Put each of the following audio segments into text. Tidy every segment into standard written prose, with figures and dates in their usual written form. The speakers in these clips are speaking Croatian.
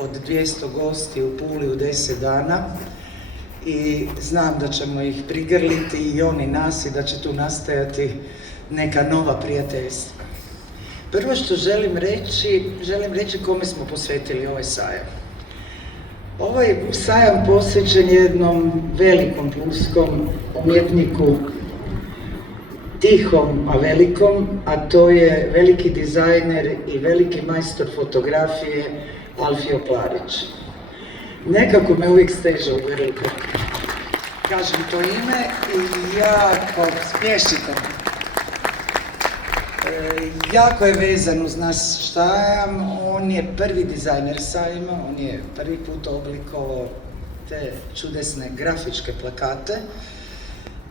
od 200 gosti u Puli u 10 dana i znam da ćemo ih prigrliti i oni nas i da će tu nastajati neka nova prijateljstva. Prvo što želim reći kome smo posvetili ovaj sajam. Ovaj sajam posvećen jednom velikom pulskom umjetniku, tihom, a velikom, a to je veliki dizajner i veliki majstor fotografije Alfio Klarić. Nekako me uvijek steže u grlu. Kažem to ime i jako smiješite. Jako je vezan uz naš sajam, on je prvi dizajner sajma, on je prvi put oblikovao te čudesne grafičke plakate,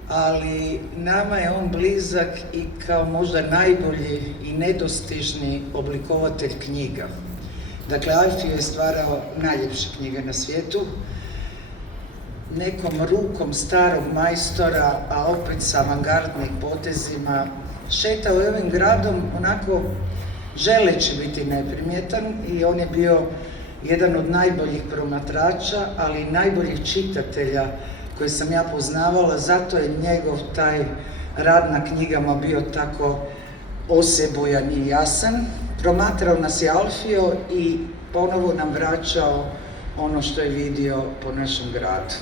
ali nama je on blizak i kao možda najbolji i nedostižni oblikovatelj knjiga. Dakle, Alfio je stvarao najljepše knjige na svijetu, nekom rukom starog majstora, a opet sa avangardnim potezima, šetao je ovim gradom onako želeći biti neprimjetan i on je bio jedan od najboljih promatrača, ali i najboljih čitatelja koje sam ja poznavala, zato je njegov taj rad na knjigama bio tako osebujan i jasan. Promatrao nas je Alfio i ponovo nam vraćao ono što je vidio po našem gradu.